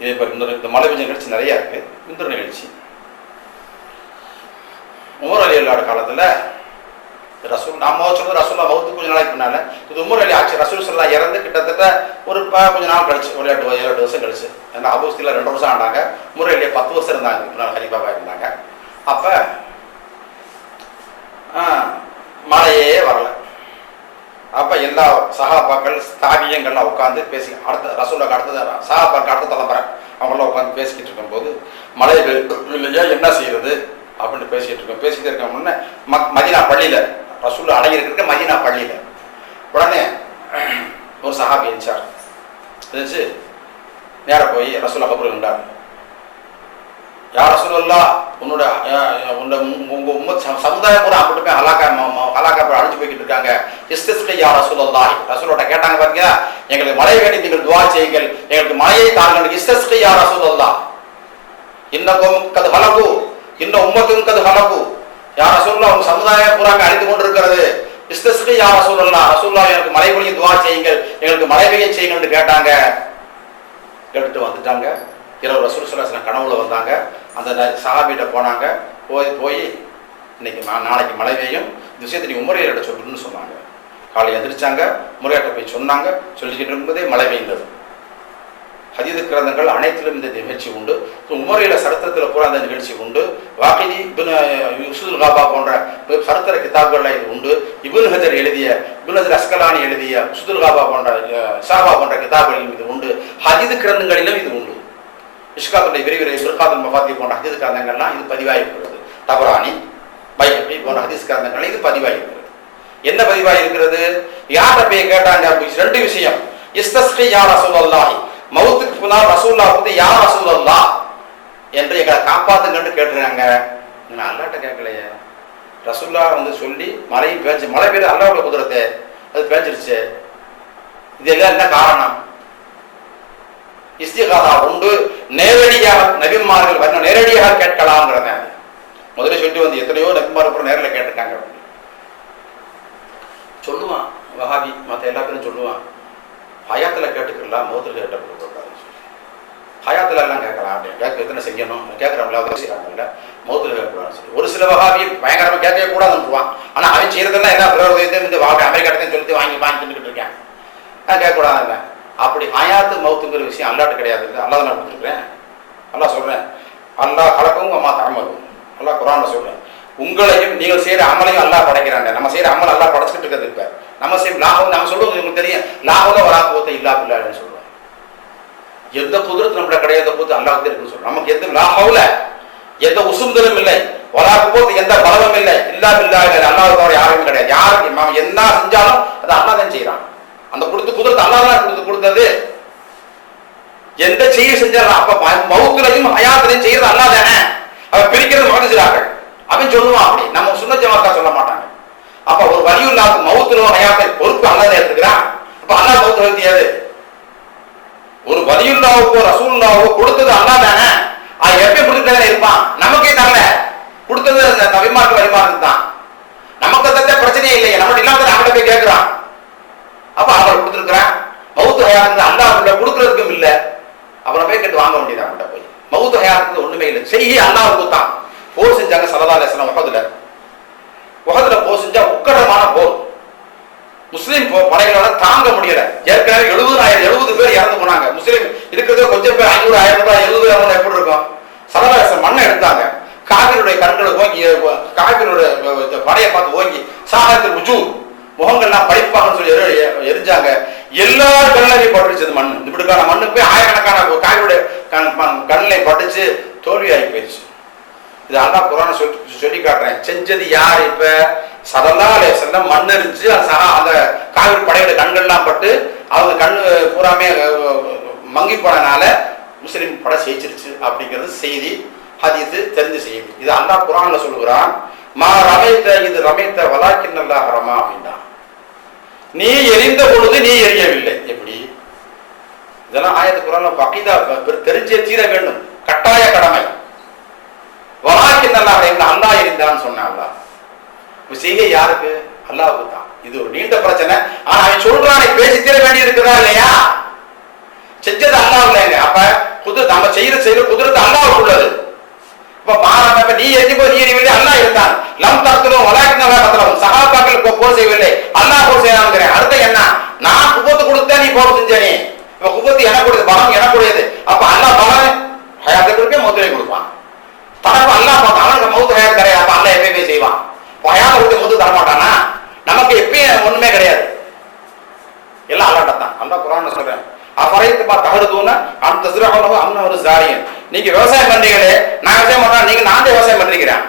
இது இப்போ இந்த மழை பெஞ்ச நிகழ்ச்சி நிறையா இருக்குது இந்த நிகழ்ச்சி. உமர் அலி அல்லாட காலத்தில் ரசூல் நாம சொன்னது ரசூல்லா வகுத்து கொஞ்ச நாளைக்கு பின்னால இது உமர் அலி ஆட்சி ரசூல் சொல்லா இறந்து கிட்டத்தட்ட ஒரு கொஞ்ச நாள் கழிச்சு ஒரு எட்டு ஏழு வருஷம் கழிச்சு. ஏன்னா அபூஸ்தியில் ரெண்டு வருஷம் ஆண்டாங்க. உமர் அலியை பத்து வருஷம் இருந்தாங்க. பின்னால் ஹரிபாபா இருந்தாங்க. அப்போ மழையே வரலை. அப்போ எல்லா சகாபாக்கள் தாபியங்கள்லாம் உட்காந்து பேசி அடுத்த ரசூலுக்கு அடுத்தது சகாபாக்கள் அடுத்த தலைமுறை அவங்களாம் உட்காந்து பேசிக்கிட்டு இருக்கும்போது மழை இல்லையா என்ன செய்யறது அப்படின்னு பேசிக்கிட்டு இருக்கோம். பேசிக்கிட்டு இருக்க முன்னே ம மதினா பள்ளியில் ரசூல் அடங்கி மதினா பள்ளியில். உடனே ஒரு சஹாபி இருந்துச்சார் இருந்துச்சு நேராக போய் ரசூலா கபூர் இருந்தார் யார் ரசூலுல்லா உன்னோட உன்னோட உங்க- உங்க உம்ம சமுதாயம் கூட அப்படி போய் ஹலாக்கா ஹலாக்கா போய் அழிஞ்சு போய்கிட்டு இருக்காங்க. இஸ்திஸ்கை யா ரசூலுல்லாஹி? ரசூலோட கேட்டாங்க பாருங்க எங்களுக்கு மழை வேண்டி நீங்கள் துவா செய்யுங்கள். எங்களுக்கு மழையை தாங்கள் இஸ்திஸ்கை யா ரசூலுல்லாஹ்? இன்னக்கும் கது ஹலகு இன்னும் உம்மத்தும் கது ஹலகு யார ரசூலுல்லாஹ் உங்க சமுதாயம் பூராங்க அழிந்து கொண்டிருக்கிறது. இஸ்திஸ்கை யார சொல்லலா ரசூல்லா எனக்கு மழை பொழிய துவா செய்யுங்கள். எங்களுக்கு மழை பெய்ய செய்யுங்கள்னு கேட்டாங்க. கேட்டுட்டு வந்துட்டாங்க. இரவு ரசூல் சலாசன கனவுல வந்தாங்க. அந்த ந- சஹாபிகிட்ட போனாங்க. போய் போய் இன்னைக்கு நாளைக்கு மழை பெய்யும் இந்த விஷயத்தை நீ உமரையிட்ட சொல்லுன்னு சொன்னாங்க. காலை எந்திரிச்சாங்க. முறையாட்ட போய் சொன்னாங்க. சொல்லிக்கிட்டு இருக்கும்போதே மழை பெய்ந்தது. ஹதீது கிரந்தங்கள் அனைத்திலும் இந்த நிகழ்ச்சி உண்டு. உமரையில சரித்திரத்தில் பூரா அந்த நிகழ்ச்சி உண்டு. வாக்கிதி இபின் யூசுல் காபா போன்ற சரித்திர கிதாப்களில் இது உண்டு. இபுன் ஹஜர் எழுதிய இபுன் ஹஜர் அஸ்கலானி எழுதிய உசுதுல் காபா போன்ற சாபா போன்ற கிதாப்களிலும் இது உண்டு. ஹதீது கிரந்தங்களிலும் இது உண்டு. இஷ்காத்துடைய விரிவுரை சுல்காத்துல் மஃபாத்தி போன்ற ஹதீஸ் கிரந்தங்கள்லாம் இது பதிவாகிருக்கிறது தபராணி பைஹபி போன்ற ஹதீஸ் கிரந்தங்கள் இது பதிவாகிருக்கிறது என்ன பதிவாகிருக்கிறது யார்கிட்ட போய் கேட்டாங்க ரெண்டு விஷயம். இஸ்தஸ்ரி யா ரசூலல்லாஹி. மவுத்துக்கு பின்னால் ரசூல்லா வந்து யா ரசூலல்லா என்று எங்களை காப்பாத்துங்கன்னு கேட்டுருக்காங்க. நான் அல்லாட்ட கேட்கலையே. ரசூல்லா வந்து சொல்லி மழை பேஞ்சு மழை பெய்யுது அல்லாவோட குதிரத்தை அது பேஞ்சிருச்சு. இது எல்லாம் என்ன காரணம்? இஸ்திகாதா உண்டு. நேரடியாக நபிமார்கள் வரணும் நேரடியாக கேட்கலாம்ங்கிறத. முதல்ல சொல்லிட்டு வந்து எத்தனையோ நபிமார் அப்புறம் நேரில் கேட்டிருக்காங்க. சொல்லுவான் வஹாபி மற்ற எல்லா பேரும் சொல்லுவான் ஹயாத்தில் கேட்டுக்கலாம் மௌத்தில் கேட்ட கொடுக்கூடாதுன்னு ஹயாத்தில் எல்லாம் கேட்கலாம் அப்படின்னு கேட்க எத்தனை செய்யணும்? கேட்குறவங்கள உதவி செய்கிறாங்கல்ல மௌத்தில் கேட்கக்கூடாதுன்னு சொல்லி. ஒரு சில வகாபி பயங்கரமாக கேட்கவே கூடாதுன்னுவான் ஆனால் அவன் செய்யறதெல்லாம் என்ன பிரயோகத்தை இந்த அமெரிக்கா அமெரிக்காட்டத்தையும் சொல்லிட்டு வாங்கி வாங்கி தின்னுக்கிட்டு இருக்கேன். நான் கேட்கக்கூடாதுங்க அப்படி ஹயாத்து மௌத்துங்கிற விஷயம் அல்லாட்டு கிடையாது. இல்லை அல்லாஹ் நான் கொடுத்துருக்கேன் அல்லா சொல்கிறேன் அல்லா கலக்கவும் அம்மா தாமரும் அல்லா குரான்ல சொல்கிறேன் உங்களையும் நீங்கள் செய்கிற அமலையும் அல்லா படைக்கிறாங்க. நம்ம செய்கிற அமல் அல்லா படைச்சிட்டு இருக்கிறது இப்போ. நம்ம செய்யும் லாபம் நம்ம சொல்லுவது உங்களுக்கு தெரியும். லாபம் வரா போத்த இல்லா பிள்ளைன்னு சொல்லுவோம் எந்த குதிரத்து நம்மள கிடையாது போது அல்லாவுக்கு இருக்குன்னு சொல்றோம் நமக்கு எந்த லாபம்ல எந்த உசுந்தலும் இல்லை. வராக்கு போது எந்த பலமும் இல்லை. இல்லா பில்லா இல்லை. அல்லாஹ் யாருமே கிடையாது. யாருக்கு நாம என்ன செஞ்சாலும் அது அல்லா தான் செய்யறான் அந்த கொடுத்து குதிரத்து அல்லாதான் கொடுத்து கொடுத்தது. எந்த செய்ய செஞ்சாலும் அப்ப மவுத்துலையும் ஹயாத்திலையும் செய்யறது அல்லாஹ் தானே. அவன் பிரிக்கிறது மகதிசிலாக்கள் அவன் சொல்லுவான் அப்படி. நம்ம சுண்ண ஜமாத்தா சொல்ல மாட்டாங்க. அப்ப ஒரு வலியுள்ளாக்கு மவுத்துல ஹயாத்தை பொறுப்பு அல்லாத எடுத்துக்கிறான். அப்ப அல்லா மவுத்து வைத்தியாது ஒரு வலியுல்லாவுக்கோ ரசூல்லாவோ கொடுத்தது அல்லா தானே. அது எப்பயும் கொடுத்துட்டு இருப்பான். நமக்கே தரல. கொடுத்தது அந்த நபிமார்க்கு வழிமார்க்கு தான். நமக்கு தந்த பிரச்சனையே இல்லையே. நம்மகிட்ட இல்லாத அவங்கள்ட்ட போய் கேட்கிறான். அப்ப அவர் கொடுத்துருக்கிறான். மவுத்து ஹயாத்துக்கு அல்லாஹ் உள்ள கொடுக்கறதுக்கும் இல்ல. அவரை போய் கேட்டு வாங்க வேண்டியது அவங்கள்ட்ட போய். மவுத்து ஹயாத்துக்கு ஒண்ணுமே இல்லை. செய்ய அல்லாவுக்கு தான் போர் செஞ்சாங்க சல்லா அலிஸ்லாம் உகதுல உகதுல போர் செஞ்சா உக்கடமான போர். முஸ்லீம் போ- படைகளோட தாங்க முடியல. ஏற்கனவே எழுபதாயிரம் எழுபது பேர் இறந்து போனாங்க. முஸ்லீம் இருக்கிறது கொஞ்சம் பேர் ஐநூறு ஆயிரம் ரூபாய் எழுபது ஆயிரம் எப்படி இருக்கும்? சலவாசம் மண்ணை எடுத்தாங்க. காவிரியுடைய கண்களை ஓங்கி காவிரியுடைய படையை பார்த்து ஓங்கி சாகத்தில் உஜூர் முகங்கள்லாம் படிப்பாங்கன்னு சொல்லி எ- எரிஞ்சாங்க. எல்லா கண்ணிலையும் பட்டுச்சு அந்த மண் இப்படிக்கான மண்ணுக்கு போய் ஆயிரக்கணக்கான காய்களுடைய கண் மண் கண்ணிலையும் பட்டுச்சு தோல்வியாகி போயிடுச்சு. இது அல்லா குரான சொல்லி சொல்லி காட்டுறேன். செஞ்சது யார் இப்ப? சதல்லா செல்லம் மண் எரிஞ்சு அந்த சகா அந்த காவிரி படையோட கண்கள்லாம் பட்டு அவங்க கண்ணு பூராமே மங்கி போனனால முஸ்லீம் படை ஜெயிச்சிருச்சு அப்படிங்கிறது செய்தி ஹதீஸு தெரிஞ்ச செய்தி இது அல்லா குரான்ல சொல்லுகிறான் மா ரமைத்த இது ரமைத்த வலாக்கின் நல்லா ரமா அப்படின்றான். நீ எரிந்த பொழுது நீ எரியவில்லை. எப்படி? இதெல்லாம் ஆயத்து குரான் பக்கீதா தெரிஞ்சே தீர வேண்டும். கட்டாய கடமை. வராக்கி நல்லா அல்லா அல்லாஹ் இருந்தான்னு செய்ய யாருக்கு? அல்லாவுக்கு தான். இது ஒரு நீண்ட பிரச்சனை. ஆனா அவன் சொல்றான் பேசி தீர வேண்டி இருக்கிறா இல்லையா? செஞ்சது அல்லாஹ் இல்லைங்க. அப்ப புது நம்ம செய்யற செய்யற குதிரத்தை அல்லாவுக்கு உள்ளது இப்ப மாறாம நீ எரியும் போது நீ எரியவில்லை அல்லாஹ் இருந்தான் லம் தரத்திலும் வளாக்கின கத்தலும் சகாபாக்கள் போர் செய்யவில்லை. அல்லாஹ் போர் செய்யறாங்கிறேன் அடுத்து என்ன? நான் குபத்து கொடுத்தேன் நீ போர் செஞ்ச நீ இப்ப குபத்து எனக்குடையது பலம் எனக்குடையது அப்ப அல்லாஹ் பலம் ஹயாத்துக்கு முதலை கொடுப்பான். தனக்கு அல்லாஹ் பார்த்தான். அவனுக்கு மௌத்து ஹயாத் கிடையாது. அப்ப அல்லாஹ் எப்பயுமே செய்வான். ஹயாத் கொடுத்து முத்து தரமாட்டானா? நமக்கு எப்பயும் ஒண்ணுமே கிடையாது. எல்லாம் அல்லாட்ட தான் அல்லாஹ் குரான் சொல்றேன் அபரைத்துமா தகடுதூன அந்த தசிரகலவு அம்ன ஒரு ஜாரியன். நீங்க விவசாயம் பண்றீங்களே நான் விவசாயம் பண்றேன் நீங்க நான் தான் விவசாயம் பண்றீங்கிறான்.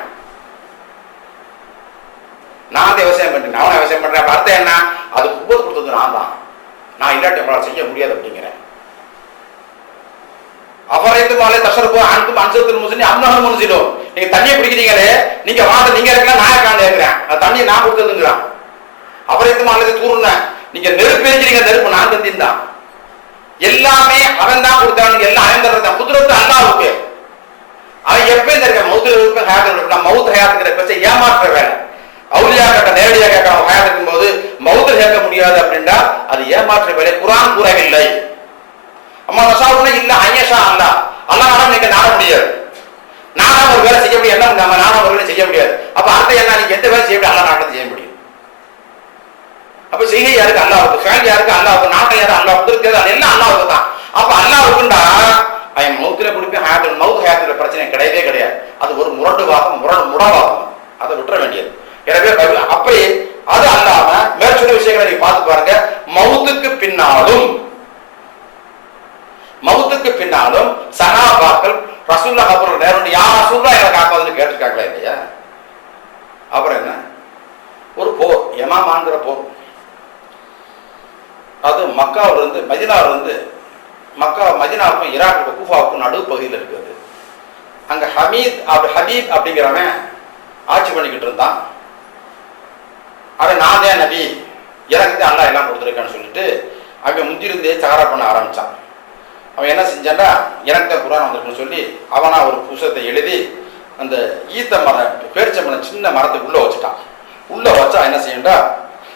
நான் தான் விவசாயம் பண்றேன் அவனை விவசாயம் பண்றேன் அர்த்தம் என்ன? அது குப்பத்து கொடுத்தது நான் தான். நான் இல்லாட்டி உங்களால் செய்ய முடியாது அப்படிங்கிறேன். அவரைந்து மாலை தசரப்பு அன்பு அஞ்சத்தில் முசினி அம்னஹல் முன்சிலோ நீங்க தண்ணியை பிடிக்கிறீங்களே நீங்க வாங்க நீங்க இருக்கலாம் நான் இருக்கான்னு இருக்கிறேன் அந்த தண்ணியை நான் கொடுத்ததுங்கிறான். அவரைந்து மாலை தூருன நீங்க நெருப்பு எரிக்கிறீங்க நெருப்பு நான் தந்தின் தான் எல்லாமே அவன் தான் கொடுத்தானு எல்லாம் அவன் தர்றதான் குதிரத்து அல்லாவுக்கு அவன் எப்பயும் இருக்க மௌத்து இருக்கும் ஹயாத் இருக்கும் மௌத் ஹயாத்துங்கிற பேச்சை ஏமாற்ற வேலை அவுலியா கட்ட நேரடியாக கேட்க ஹயாத் இருக்கும்போது மௌத்து கேட்க முடியாது அப்படின்னா அது ஏமாற்ற வேலை. குரான் கூறவில்லை. அம்மா நசாவுன்னு இல்ல ஐயஷா அல்லா. அல்லா நாடம் நீங்க நாட முடியாது. நானும் ஒரு வேலை செய்ய முடியாது. என்ன நம்ம நானும் ஒரு வேலை செய்ய முடியாது. அப்ப அர்த்தம் என்ன நீங்க எந்த வேலை செய்ய முடியாது அல்லா நாட்டம் செய்ய முடியும். அப்ப செய்கை யாருக்கு அல்லாவுக்கு? ஃபேன் யாருக்கு அல்லாவுக்கு? நாட்டை யாரும் அல்லாவுக்கு? இருக்கிறது அது எல்லாம் அல்லாவுக்கு தான். அப்ப அல்லாவுக்குண்டா அவன் மௌத்துல குடிப்பேன். ஹேத்தில் மவுத் ஹேத்தில் பிரச்சனை கிடையவே கிடையாது. அது ஒரு முரண்டுவாகம் முரண் முடவாகும் அதை விட்டுற வேண்டியது. எனவே பைபிள் அப்படி அது அல்லாம மேற்சொன்ன விஷயங்களை நீங்க பார்த்து பாருங்க. மவுத்துக்கு பின்னாலும் மவுத்துக்கு பின்னாலும் சகாபாக்கள் ரசூல்லா அப்புறம் நேரம் யார் ரசூல்லா எனக்கு காப்பாதுன்னு கேட்டிருக்காங்களா இல்லையா? அப்புறம் என்ன? ஒரு போர் யமாமாங்கிற போர். அது மக்காவிலிருந்து மதினாவிலிருந்து மக்கா மதினாவுக்கும் ஈராக்குக்கும் குஃபாவுக்கும் நடு பகுதியில் இருக்குது அங்கே ஹமீத் அப்படி ஹபீப் அப்படிங்கிறவன் ஆட்சி பண்ணிக்கிட்டு இருந்தான். அவன் நான் தான் நபி. எனக்கு தான் அல்லா எல்லாம் கொடுத்துருக்கான்னு சொல்லிட்டு அவன் முந்திருந்தே சகாரா பண்ண ஆரம்பித்தான் அவன் என்ன செஞ்சான்டா? எனக்கு தான் குரான் வந்திருக்குன்னு சொல்லி அவனா ஒரு புஷத்தை எழுதி அந்த ஈத்த மரம் பேரிச்ச மரம் சின்ன மரத்துக்கு உள்ளே வச்சுட்டான். உள்ளே வச்சா என்ன செய்யண்டா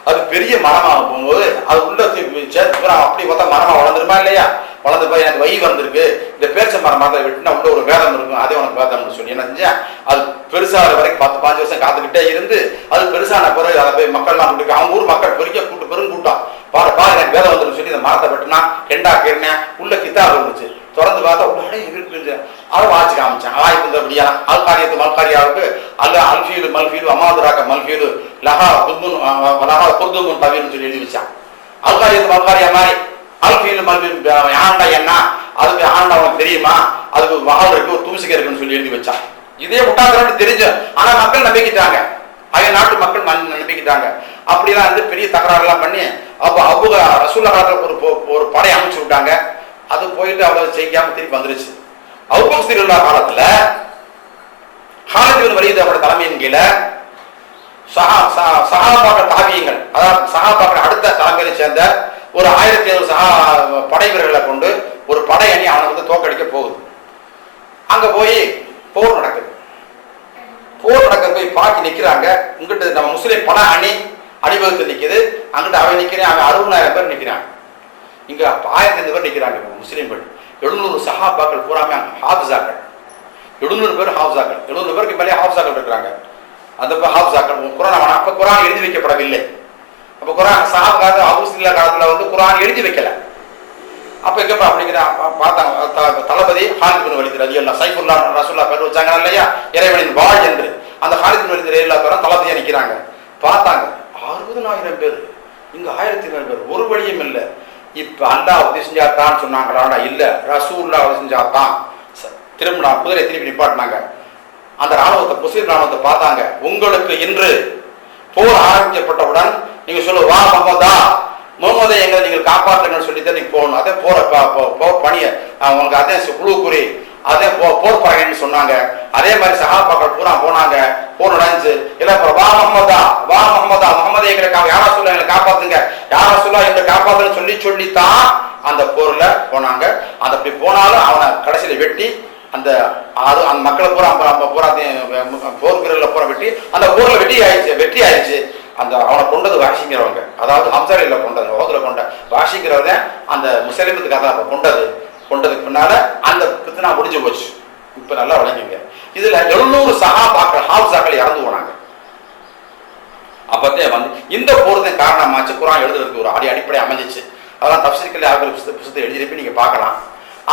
அது பெரிய மரமா போகும்போது அது உள்ள சேர்த்து அப்படி பார்த்தா மரமா வளர்ந்துருமா இல்லையா? வளர்ந்து போய் எனக்கு வை வந்திருக்கு. இந்த பேச்ச மரம் மரத்தை வெட்டினா உள்ள ஒரு வேதம் இருக்கும். அதே உனக்கு வேதம்னு சொல்லி. என்ன செஞ்சேன் அது பெருசாகிற வரைக்கும் பத்து பாஞ்சு வருஷம் காத்துக்கிட்டே இருந்து அது பெருசான பிறகு அதை போய் மக்கள்லாம் கூட்டு அவங்க ஊர் மக்கள் பெரிய கூட்டு பெரும் கூட்டம் பாரு பாரு எனக்கு வேதம் வந்துடும் சொல்லி இந்த மரத்தை வெட்டினா கெண்டா கேட்டேன் உள்ள கித்தாப் இருந்துச்சு திறந்து பார்த்தா உள்ளே இருக்கு அதை வாய்ச்சி காமிச்சேன் வாய்ப்பு இந்த அப்படியா அல்காரியத்து மல்காரியாவுக்கு அல்ல அல்ஃபீலு மல்ஃபீலு அமாதுராக்க மல்ஃபீலு லஹா குத்துன் லஹா புத்துமுன் தவிர்னு சொல்லி எழுதி வச்சான் அல்காரியத்து மல்காரியா மாதிரி அல்ஃபீலு மல்ஃபீல் ஆண்டா என்ன? அதுக்கு ஆண்டா உனக்கு தெரியுமா? அதுக்கு மகள் இருக்கு ஒரு தூசிக்க இருக்குன்னு சொல்லி எழுதி வச்சான் இதே முட்டாள்தனம்னு தெரிஞ்சு ஆனா மக்கள் நம்பிக்கிட்டாங்க. அய நாட்டு மக்கள் நம்பிக்கிட்டாங்க. அப்படிலாம் வந்து பெரிய தகராறுலாம் பண்ணி அப்போ அவங்க ரசூல்லா ஒரு ஒரு படை அமைச்சு விட்டாங்க. அது போயிட்டு அவ்வளவு ஜெயிக்காம திருப்பி வந்துருச்சு. அவுபக் திருவிழா காலத்துல ஹாலிதின் வலிது அவரோட தலைமையின் கீழே சஹா சஹா- சஹாபாக்கள் தாவியங்கள் அதாவது சஹாபாக்கள் அடுத்த தலைமையில சேர்ந்த ஒரு ஆயிரத்தி ஐநூறு சஹா படை வீரர்களை கொண்டு ஒரு படை அணி அவனை வந்து தோக்கடிக்க போகுது. அங்க போய் போர் நடக்குது. போர் நடக்க போய் பாக்கி நிக்கிறாங்க. உங்ககிட்ட நம்ம முஸ்லீம் பல அணி அணிவகுத்து நிக்குது. அங்கிட்ட அவன் நிக்கிறேன் அவன் அறுபதாயிரம் பேர் நிக்கிறான் இங்கே ஆயிரத்தி ஐந்து பேர் நிற்கிறாங்க இப்ப முஸ்லீம்கள். எழுநூறு சஹாபாக்கள் பூராமே ஹாஃப்ஸாக்கள். எழுநூறு பேர் ஹாஃப்ஸாக்கள். எழுநூறு பேருக்கு மேலே ஹாஃப்ஸாக்கள் இருக்கிறாங்க. அந்த ப- ஹாஃபிஸாக்கள் குரான் அவன அப்போ குரான் எழுதி வைக்கப்படவில்லை. அப்போ குரான் சஹாப் காலத்தில் ஹவுஸ்லா காலத்தில் வந்து குரான் எழுதி வைக்கல. அப்போ எங்கப்பா அப்படிங்கிற பார்த்தாங்க. தளபதி ஹாலித் பின் வலித் ரதி அல்லா சைஃபுல்லா ரசூல்லா பேர் வச்சாங்க இல்லையா? இறைவனின் வாழ் என்று. அந்த ஹாலித் பின் வலித் ரதி அல்லா தளபதியா நிக்கிறாங்க. பார்த்தாங்க. அறுபதனாயிரம் பேர். இங்கே ஆயிரத்தி பேர். ஒரு வழியும் இல்லை. இப்போ அல்லாஹ் உதவி செஞ்சாத்தான் சொன்னாங்களாடா இல்லை. ரசூல்லா உதவி செஞ்சாத்தான். ச- திரும்பினா குதிரை திருப்பி நிப்பாட்டினாங்க. அந்த ராணுவத்தை முஸ்லீம் ராணுவத்தை பார்த்தாங்க. உங்களுக்கு இன்று போர் ஆரம்பிக்கப்பட்டவுடன் நீங்க சொல்லு வா முகமதா முகமதை எங்களை நீங்கள் காப்பாற்றுங்கன்னு சொல்லி தான் நீங்க போகணும். அதே போற பணியை போ- உங்களுக்கு அதே குழு குறி அதே போ போர் பகைன்னு சொன்னாங்க. அதே மாதிரி சகாபாக்கள் பூரா போனாங்க. போர் நடந்துச்சு இல்ல வா முகமதா வா முகமதா முகமது எங்களை கா- யாரா சொல்ல எங்களை காப்பாத்துங்க? யாரா சொல்ல எங்களை காப்பாத்துன்னு சொல்லி சொல்லித்தான் அந்த போர்ல போனாங்க. அந்த அப்படி போனாலும் அவனை கடைசியில வெட்டி அந்த அது அந்த மக்களை பூரா அப்ப- பூரா போர் வீரர்ல பூரா வெட்டி அந்த ஊர்ல வெட்டி ஆயிடுச்சு வெற்றி ஆயிடுச்சு. அந்த அவனை கொண்டது வாஷிங்கிறவங்க அதாவது ஹம்சாரியில் கொண்டது ஓதுல கொண்ட வாஷிங்கிறவங்க அந்த முஸ்லிமத்துக்கு அதை கொண்டது. கொண்டதுக்கு பின்னால அந்த பித்னா முடிஞ்சு போச்சு. இப்ப நல்லா விளங்குங்க. இதுல எழுநூறு சஹாபாக்கள் ஹாப்ஸாக்கள் இறந்து போனாங்க. அப்பத்தே வந்து இந்த போர் காரணமாச்சு குரான் எழுதுறதுக்கு ஒரு அடி அடிப்படை அமைஞ்சிச்சு. அதெல்லாம் தப்சீர்கள் யாருக்கு புத்தகத்தை எழுதியிருப்பி நீங்க பார்க்கலாம்.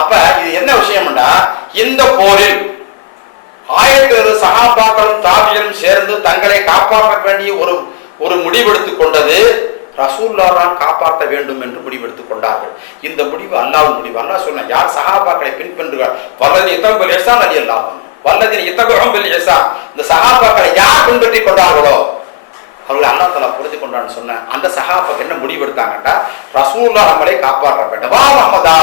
அப்ப இது என்ன விஷயம்னா இந்த போரில் ஆயிரத்தி இருபது சகாபாக்களும் தாபியரும் சேர்ந்து தங்களை காப்பாற்ற வேண்டிய ஒரு ஒரு முடிவெடுத்து கொண்டது ரசூல்லாதான் காப்பாற்ற வேண்டும் என்று முடிவெடுத்துக் கொண்டார்கள். இந்த முடிவு அல்லாஹ்வின் முடிவு. அல்லா சொன்ன யார் சகாபாக்களை பின்பற்றுகிறார்? வல்லதின் இத்தம்பல் எசான் அலி அல்லாஹ் வல்லதின் இத்தகம் பில் எசா இந்த சகாபாக்களை யார் பின்பற்றி கொண்டார்களோ அவர்களை அல்லா தலா புரிஞ்சு கொண்டான்னு சொன்ன அந்த சகாபாக்கு என்ன முடிவெடுத்தாங்கட்டா ரசூல்லா நம்மளே காப்பாற்ற வேண்டும். வா முஹம்மதா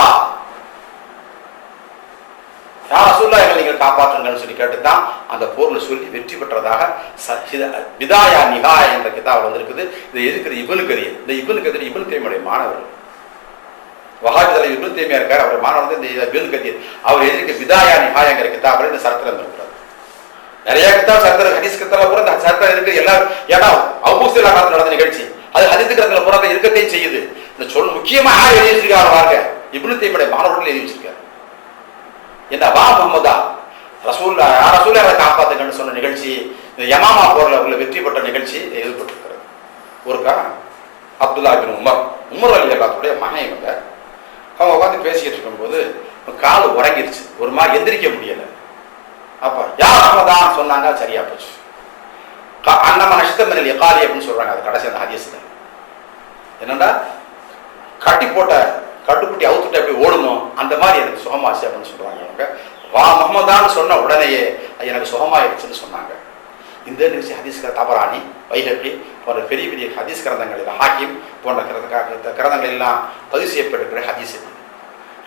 யார் எங்களை நீங்கள் காப்பாற்றுங்கள்னு சொல்லி கேட்டுதான் அந்த போர்ல சொல்லி வெற்றி பெற்றதாக ச- விதாயா நிகாயா என்ற கிதாப் வந்திருக்குது. இதை எதிர்க்கிற இபனு கதிர் இந்த இபனு கதிர் இபனு தேமியுடைய மாணவர். வஹாபி தலைவர் இபனு தேமியா இருக்கார். அவர் மாணவர் இந்த இபனு கதிர். அவர் எழுதியிருக்க பிதாயா நிகாயாங்கிற கிதாபில் இந்த சரத்திரம் இருக்கிறார் நிறைய கிதாப் சரித்திரம் ஹதீஸ் கிதாபில் கூட இந்த சரத்திரம் இருக்கு. எல்லா ஏன்னா அபூசிலா காலத்தில் நடந்த நிகழ்ச்சி. அது ஹதீஸ் கிரந்தத்தில் பூரா இருக்கத்தையும் செய்யுது. இந்த சொல் முக்கியமாக எழுதி வச்சிருக்காங்க பாருங்க. இப்னு தேமியுடைய மாணவர்கள் எழுதி வச்சிருக்காரு இந்த வா முகமதா ரசூல் யார் காப்பாத்துங்கன்னு சொன்ன நிகழ்ச்சி இந்த யமாமா போரில் உள்ள வெற்றி பெற்ற நிகழ்ச்சி எழுதப்பட்டிருக்கிறது ஒருக்கா அப்துல்லா பின் உமர். உமர் அலி அல்லாத்துடைய மகன் இவங்க. அவங்க உட்காந்து பேசிக்கிட்டு இருக்கும்போது கால் உறங்கிருச்சு. ஒரு மாதிரி எந்திரிக்க முடியலை. அப்போ யார் அஹமதான் சொன்னாங்க சரியா போச்சு. க- அன்னம எக்காலி அப்படின்னு சொல்றாங்க அது கடைசி அந்த ஹதீஸ்ல. என்னென்னா கட்டி போட்ட கட்டுக்குட்டி அவுத்துட்டு அப்படி ஓடுமோ அந்த மாதிரி எனக்கு சுகமாச்சு அப்படின்னு சொல்கிறாங்க அவங்க வா முகமதான்னு சொன்ன உடனேயே அது எனக்கு சுகமாயிடுச்சுன்னு சொன்னாங்க. இந்த நிகழ்ச்சி ஹதீஸ்கர தபராணி வைகப்பி போன்ற பெரிய பெரிய ஹதீஸ் கிரந்தங்கள் ஹாக்கிம் போன்ற கிரந்த கிரந்தங்கள் எல்லாம் பதிவு செய்யப்பட்டிருக்கிற ஹதீஸ் இது.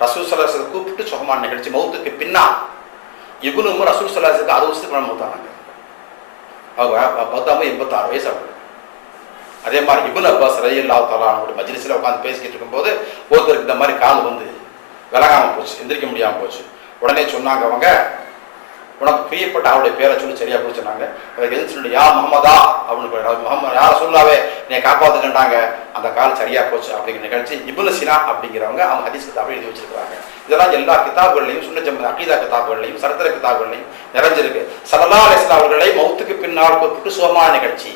ரசூல் சலாசத்தை கூப்பிட்டு சுகமான நிகழ்ச்சி மௌத்துக்கு பின்னா இவனும் ரசூல் சலாசத்துக்கு அறுபது வருஷத்துக்கு மேலே மௌத்தானாங்க. அவங்க மௌத்தாம எண்பத்தாறு வயசு அவங்க அதே மாதிரி இபுல் அப்பாஸ் ரலி தலானோட மஜ்லிஸில் உட்காந்து பேசிக்கிட்டு இருக்கும்போது ஒருத்தருக்கு இந்த மாதிரி கால் வந்து விலகாமல் போச்சு எந்திரிக்க முடியாமல் போச்சு. உடனே சொன்னாங்க அவங்க உனக்கு பிரியப்பட்ட அவருடைய பேரை சொல்லி சரியா பிடிச்சிருந்தாங்க அதுக்கு எது சொல்லி யா முகமதா அப்படின்னு முகமது யார் சொல்லாவே நீ காப்பாத்துக்கிட்டாங்க அந்த கால் சரியா போச்சு அப்படிங்கிற நிகழ்ச்சி இபுல் சினா அப்படிங்கிறவங்க அவங்க ஹதீஸ் கிதாபை எழுதி வச்சிருக்காங்க இதெல்லாம் எல்லா கிதாபுகளையும் சுன்ன ஜம்மத் அகீதா கிதாபுகளையும் சரித்திர கிதாபுகளையும் நிறைஞ்சிருக்கு. சல்லா அலிஸ்லா அவர்களை மௌத்துக்கு பின்னால் கூப்பிட்டு சுகமான நிகழ்ச்சி.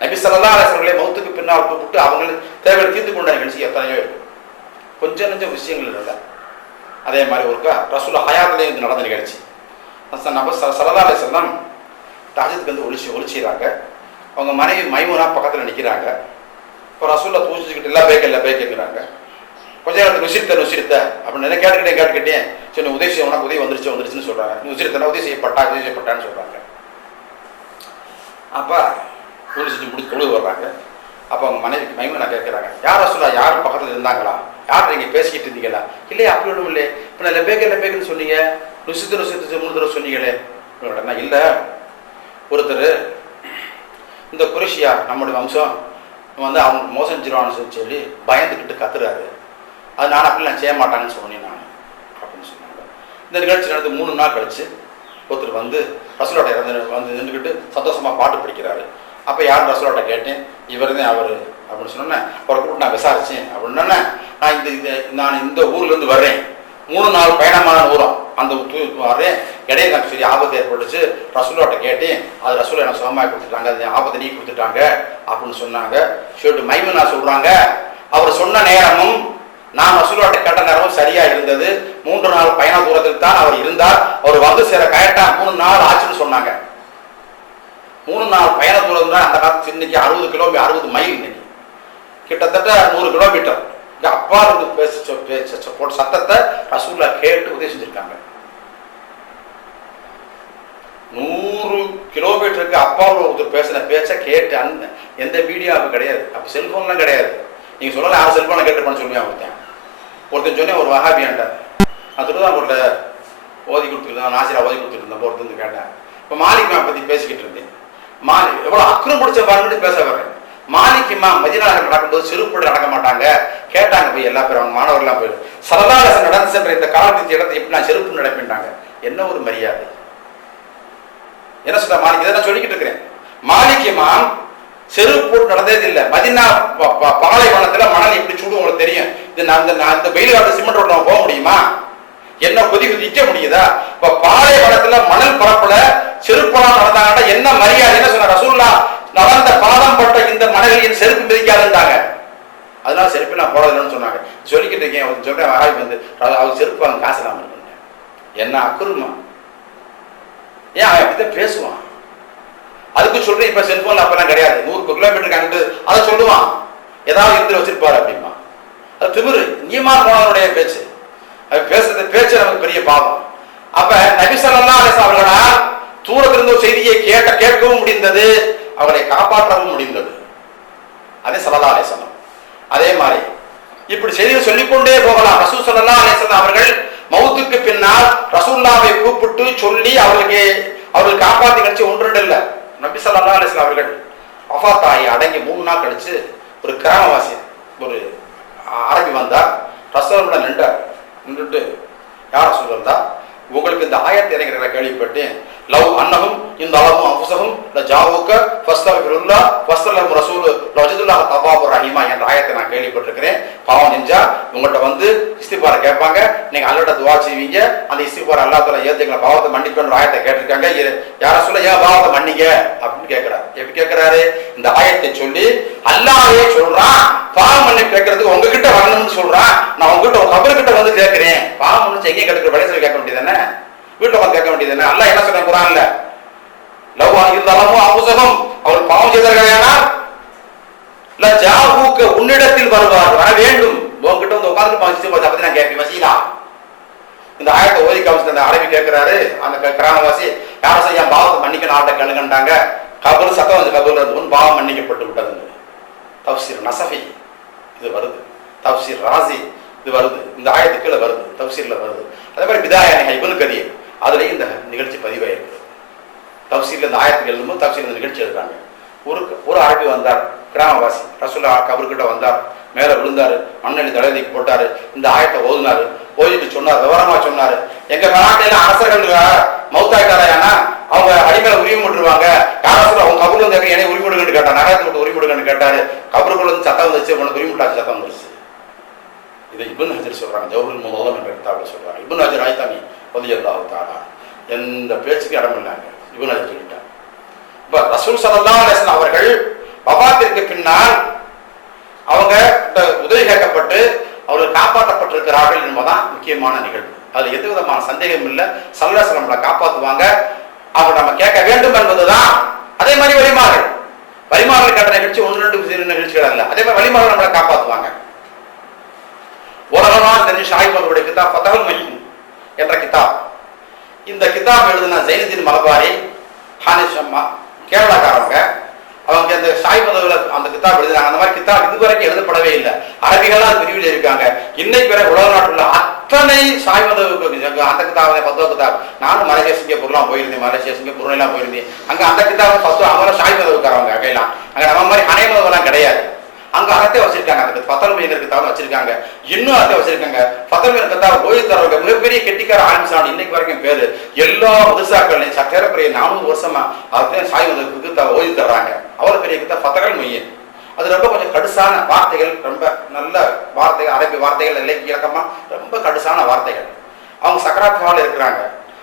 நபி சல்லா அரசர்களை மௌத்துக்கு பின்னால் கூப்பிட்டு அவங்களை தேவையை தீர்த்து கொண்ட நிகழ்ச்சி எத்தனையோ இருக்கு கொஞ்சம் நெஞ்சம் விஷயங்கள் இல்லை அதே மாதிரி ஒருக்கா ரசூல் ஹயாத்திலே இது நடந்த நிகழ்ச்சி. ஹசன் நபர் சல்லா தான் தாஜத்துக்கு வந்து ஒளிச்சு ஒளிச்சிடுறாங்க அவங்க மனைவி மைமுனா பக்கத்தில் நிற்கிறாங்க இப்போ ரசூலை தூசிச்சுக்கிட்டு எல்லாம் பேக்க இல்லை பேக்குங்கிறாங்க கொஞ்ச நேரத்துக்கு உசிரித்த உசிரித்த. அப்படின்னு என்ன கேட்டுக்கிட்டே கேட்டுக்கிட்டேன். சரி உதவி செய்ய உனக்கு உதவி வந்துருச்சு வந்துருச்சுன்னு சொல்கிறாங்க நீ உசிரித்தனா உதவி செய்யப்பட்டா உதவி செய்யப்பட்டான்னு சொல்கிறாங்க அப்போ தொழில் செஞ்சு முடிச்சு தொழுது வர்றாங்க. அப்போ அவங்க மனைவிக்கு மைமனா கேட்குறாங்க யார் சொல்லா யாரும் பக்கத்தில் இருந்தாங்களா? யார் நீங்கள் பேசிக்கிட்டு இருந்தீங்களா இல்லையா அப்படி ஒன்றும் இல்லை இப்போ நான் லெபேக்க லெபேக்குன்னு சொன்னீங்க? நுசித்து நுசித்து மூணு தடவை சொன்னீங்களே. நான் இல்லை. ஒருத்தர் இந்த குரேஷியா நம்முடைய வம்சம் வந்து அவங்க மோசம் செஞ்சிருவான்னு சொல்லி சொல்லி பயந்துக்கிட்டு கத்துறாரு. அது நான் அப்படிலாம் செய்ய மாட்டாங்கன்னு சொன்னேன் நான். அப்படின்னு சொன்னாங்க. இந்த நிகழ்ச்சி நடந்து மூணு நாள் கழிச்சு ஒருத்தர் வந்து ரசூலோட இறந்து வந்து நின்றுக்கிட்டு சந்தோஷமாக பாட்டு படிக்கிறாரு. அப்போ யார் ரசூலோட்ட கேட்டேன்? இவர் தான் அவர் அப்படின்னு சொன்னேன் அவரை கூப்பிட்டு நான் விசாரிச்சேன் அப்படின்னே நான் இந்த இது நான் இந்த ஊர்லேருந்து வர்றேன். மூணு நாள் பயணமான ஊரம் அந்த ஊருக்கு வர்றேன். இடையே எனக்கு சரி ஆபத்து ஏற்பட்டுச்சு. ரசூலோட்ட கேட்டேன். அது ரசூலை எனக்கு சுகமாக கொடுத்துட்டாங்க. அது ஆபத்தை நீ கொடுத்துட்டாங்க. அப்படின்னு சொன்னாங்க. சொல்லிட்டு மைமனா சொல்கிறாங்க அவர் சொன்ன நேரமும் நான் ரசூலோட்ட கேட்ட நேரமும் சரியாக இருந்தது. மூன்று நாள் பயண தூரத்தில் தான் அவர் இருந்தார். அவர் வந்து சேர கரெக்டாக மூணு நாள் ஆச்சுன்னு சொன்னாங்க. மூணு நாள் பயண தூரம் தான் அந்த காலத்து இன்னைக்கு அறுபது கிலோமீட்டர் அறுபது மைல் இன்னைக்கு. கிட்டத்தட்ட நூறு கிலோமீட்டர். இங்க அப்பா இருந்து பேச பேச போட்ட சத்தத்தை ரசூல்லா கேட்டு உதவி செஞ்சிருக்காங்க. நூறு கிலோமீட்டருக்கு அப்பாவில் ஒருத்தர் பேசின பேச்சை கேட்டு அந்த எந்த மீடியாவும் கிடையாது. அப்போ செல்ஃபோன்லாம் கிடையாது. நீங்கள் சொல்லலாம் யார் செல்ஃபோனை கேட்டு பண்ண சொல்லுவேன் ஒருத்தன். ஒருத்தன் சொன்னேன் ஒரு வகாபியான்ட்ட நான் திருவிதாங்கூரில் ஓதி கொடுத்துருந்தேன் நாசிரா ஓதி கொடுத்துருந்தேன் ஒருத்தர் வந்து கேட்டேன். இப்போ மாலிக் பற்றி பேசிக்கிட்டு இருந்தேன். மாலி எவ்வளவு அக்கறம் பிடிச்ச பாருன்னு பேச வர்றேன். மாலிக்குமா மதினா நகர் நடக்கும்போது செருப்போடு நடக்க மாட்டாங்க. கேட்டாங்க போய் எல்லா பேரும் அவங்க மாணவர்கள்லாம் போய் சரதாரசன் நடந்து சென்ற இந்த காலத்தின் இடத்தை எப்படி நான் செருப்பு நடப்பின்றாங்க என்ன ஒரு மரியாதை. என்ன சொல்ற மாலிக்? இதை நான் சொல்லிக்கிட்டு இருக்கிறேன். மாலிக் செருப்பு போட்டு நடந்ததே இல்லை மதினா ப- ப- பாலைவனத்துல மணல் எப்படி சுடும் உங்களுக்கு தெரியும்? இது நான் இந்த நான் இந்த வெயில் காலத்து சிமெண்ட் ரோட்ல போக முடியுமா? என்ன கொதி நிக்க முடியுதா? இப்ப பாலைவனத்துல மணல் பரப்புல செருப்பெல்லாம் நடந்தாங்கன்னா என்ன மரியாதை? என்ன சொன்ன ரசூல்லா நடந்த பாதம் பட்ட இந்த மணலில் என் செருப்பு மிதிக்காதுன்றாங்க. அதனால செருப்பு நான் போடலன்னு சொன்னாங்க. சொல்லிக்கிட்டு இருக்கேன் அவர் சொல்றேன் ஆய் வந்து அவங்க செருப்பு அவங்க காசு இல்லாம என்ன அக்குருமா? ஏன் அவன் அப்படித்தான் பேசுவான்? அதுக்கு சொல்றேன் இப்ப செல்போன் அப்பெல்லாம் கிடையாது. நூறு கிலோமீட்டருக்கு அங்கிட்டு அதை சொல்லுவான். ஏதாவது இருந்து வச்சிருப்பாரு அப்படிமா அது திமிரு. நீமா போனவனுடைய பேச்சு. அது பேசுறது பேச்சு நமக்கு பெரிய பாவம். அப்ப நபிசல்லா ஸல்லல்லாஹு அவர்களால் தூரத்திலிருந்து ஒரு செய்தியை கேட்க கேட்கவும் முடிந்தது அவரை காப்பாற்றவும் முடிந்தது. அதே ஸல்லல்லாஹு அலைஹி அதே மாதிரி இப்படி செய்திகள் சொல்லிக்கொண்டே போகலாம். ரசூல் சலல்லா அலேசன் அவர்கள் மௌத்துக்கு பின்னால் ரசூல்லாவை கூப்பிட்டு சொல்லி அவர்களுக்கு அவர்கள் காப்பாத்தி கழிச்சு ஒன்று இல்ல. நபி சல்லா அலைஹி அவர்கள் அஃபா தாயை அடங்கி மூணு நாள் கழிச்சு ஒரு கிராமவாசி ஒரு அரபி வந்தார். ரசூலுள்ள நின்றார். நின்றுட்டு யார் சொல்லிருந்தா உங்களுக்கு இந்த ஆயத்தை இறங்குறத கேள்விப்பட்டு லவ் அன்னகும் இந்த அளவும் அம்புசகும் ல ஜாவுக்க ஃபஸ்தபிருல்லா ஃபஸ்தலம் ரசூல் லஜதுல்லாஹ் தபாபுர் ரஹிமா என்ற ஆயத்தை நான் கேள்விப்பட்டிருக்கிறேன். பாவம் நெஞ்சா உங்கள்கிட்ட வந்து இஸ்திபாரை கேட்பாங்க. நீங்கள் அல்லாட்ட துவா செய்வீங்க. அந்த இஸ்திபார் அல்லா தலா ஏத்துங்கள பாவத்தை மன்னிக்கணும் ஆயத்தை கேட்டிருக்காங்க. இது யார சொல்ல ஏன் பாவத்தை மன்னிங்க அப்படின்னு கேட்கிறாரு. எப்படி கேட்கிறாரு? இந்த ஆயத்தை சொல்லி அல்லாவே சொல்றான். பாவம் மன்னி கேட்கறதுக்கு உங்ககிட்ட வரணும்னு சொல்றான். நான் உங்ககிட்ட உங்க கபர்கிட்ட வந்து கேட்கிறேன். பாவம் மன்னிச்சு எங்கே கேட்கிற படைசல் கேட்க வேண்டியதானே வீட்டுல வந்து கேட்க வேண்டியது அல்ல என்ன சொன்ன குரான்ல லவ் இருந்தாலும் அபுசகம் அவர் பாவம் செய்தார்கள் இல்ல ஜாபூக்க உன்னிடத்தில் வருவார் வர வேண்டும். உங்ககிட்ட வந்து உட்கார்ந்து பாவிச்சு அதை பத்தி நான் கேட்பேன். வசீலா இந்த ஆயத்தை ஓதி காமிச்சு அந்த அரபி கேட்கிறாரு. அந்த கிராமவாசி யார செய்ய பாவத்தை மன்னிக்கணும் ஆட்ட கணுகண்டாங்க கபூர் சத்தம் வந்து கபூர் இருந்து உன் பாவம் மன்னிக்கப்பட்டு விட்டது தப்சீர் நசஃபி. இது வருது. தப்சீர் ராசி. இது வருது. இந்த ஆயத்துக்குள்ள கீழே வருது. தப்சீர்ல வருது. அதே மாதிரி பிதாயனை இபுல் கதீர். அதிலே இந்த நிகழ்ச்சி பதிவாயிருக்கு. தப்சீரில் இந்த ஆயத்துக்கு எழுதும்போது தப்சீர் இந்த நிகழ்ச்சி எழுதுறாங்க. ஒரு ஒரு அரபி வந்தார் கிராமவாசி ரசுல்லா கபர்கிட்ட வந்தார் மேலே விழுந்தார் மண்ணெளி தலைதிக்கு போட்டார் இந்த ஆயத்தை ஓதுனார் ஓதிட்டு சொன்னார் விவரமாக சொன்னார். எங்கள் நாட்டில அரசர்கள் மௌத்தாயிட்டாரா அவங்க அடிமையில உரிமை விட்டுருவாங்க யாராவது அவங்க கபூர்ல வந்து என்னை உரிமை கொடுங்கன்னு கேட்டார் நகரத்தை விட்டு உரிமை கொடுங்கன்னு கேட்டார். கபருக்குள்ள வந்து சத்தம் வந்துச்சு உனக்கு உரிமை விட்டாச்சு சத்தம் வந்துருச்சு. இதை இபுன் ஹஜர் சொல்கிறாங்க ஜவஹர் முதலம் என்ற கிதாபில் சொல்கிறாங்க இபுன் ஹஜர் ஆயத்தாமி ரதியல்லாஹு தாரா எந்த பேச்சுக்கு இடம் இல்லைங்க. இபுன் ஹஜர் சொல்லிட்டாங்க. ரசூல் சல்லல்லாஹு அலிஸ்லாம் அவர்கள் வபாத்திற்கு பின்னால் அவங்க உதவி கேட்கப்பட்டு அவர்கள் காப்பாற்றப்பட்டிருக்கிறார்கள் என்பதுதான் முக்கியமான நிகழ்வு. அதுல எந்த விதமான சந்தேகம் இல்லை. சல்லாஸ் நம்மளை காப்பாத்துவாங்க. அவங்க நம்ம கேட்க வேண்டும் என்பதுதான். அதே மாதிரி வழிமார்கள் வழிமார்கள் கட்ட நிகழ்ச்சி ஒன்று ரெண்டு சிறு நிகழ்ச்சிகள் அல்ல. அதே மாதிரி வழிமார்கள் நம்மளை காப்பாத்துவாங்க. உலகமாக தெரிஞ்சு ஷாஹிப் அவருடைய கிதாப் ஃபதஹுல் மஹீன் என்ற கிதாப். இந்த கிதாப் எழுதின ஜெயினுதீன் மலபாரி ஹானிஷ் அம்மா கேரளாக்காரவங்க அவங்க அந்த சாய் பதவியில் அந்த கிதாப் எழுதினாங்க. அந்த மாதிரி கிதாப் இதுவரைக்கும் எழுதப்படவே இல்லை. அரபிகளாக அந்த பிரிவில் இருக்காங்க. இன்னைக்கு வரை உலக நாட்டில் அத்தனை சாய் மதவுக்கு அந்த கிதாப் பத்துவ கிதாப். நானும் மலேசியா சிங்கப்பூர்லாம் போயிருந்தேன். மலேசியா சிங்கப்பூர் எல்லாம் போயிருந்தேன். அங்கே அந்த கிதாப் பத்து அவங்க சாய் மதவுக்காரவங்க அகையெல்லாம் அங்கே நம்ம மாதிரி அனை மதவெல்லாம் கிடையாது. அங்க அகத்தே வச்சிருக்காங்க. அந்த பத்தல் மீனர் வச்சிருக்காங்க. இன்னும் அகத்தே வச்சிருக்காங்க. பத்தல் மீனர் கிதாப் ஓய்வு தரவங்க மிகப்பெரிய கெட்டிக்கார ஆரம்பிச்சான் இன்னைக்கு வரைக்கும் பேரு. எல்லா மதுசாக்கள்லையும் சட்டேர பெரிய நானூறு வருஷமா அதுதான் சாய் வந்ததுக்கு கிதாப் ஓய்வு தர்றாங்க. அவ்வளவு பெரிய கிட்ட பத்தகள் மையன் அது ரொம்ப கொஞ்சம் கடுசான வார்த்தைகள் ரொம்ப நல்ல வார்த்தைகள் அரபி வார்த்தைகள் இலக்கிய இலக்கமா ரொம்ப கடுசான வார்த்தைகள். அவங்க சக்கராத்மாவில் இருக்கிறாங்க.